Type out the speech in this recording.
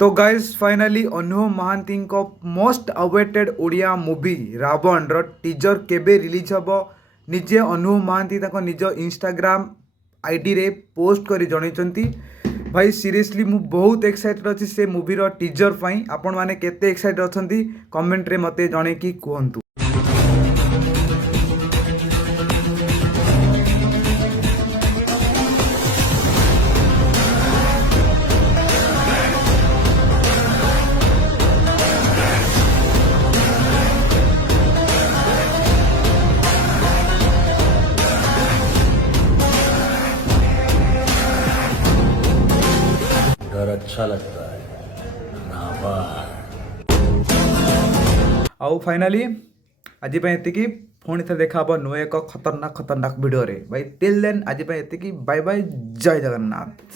तो guys finally Anubhav Mohanty most awaited Odia movie Ravan रो teaser केबे रिलीज हबो निजे अनुभव महांती निज इंस्टाग्राम आईडी रे पोस्ट करी जणैचंती। भाई सीरियसली मु बहुत एक्साइटेड अछि से मूवी रो टीजर पई। आपण माने केते एक्साइटेड अछंती कमेंट रे मते जणे की कहंतु। डर अच्छा लगता है नाबाद। आउ फाइनाली आज एतिकी पुणी थे देखा नुए एक खतरनाक वीडियो रे भाई टिल देन आज एतिकी बाय बाय जय जगन्नाथ।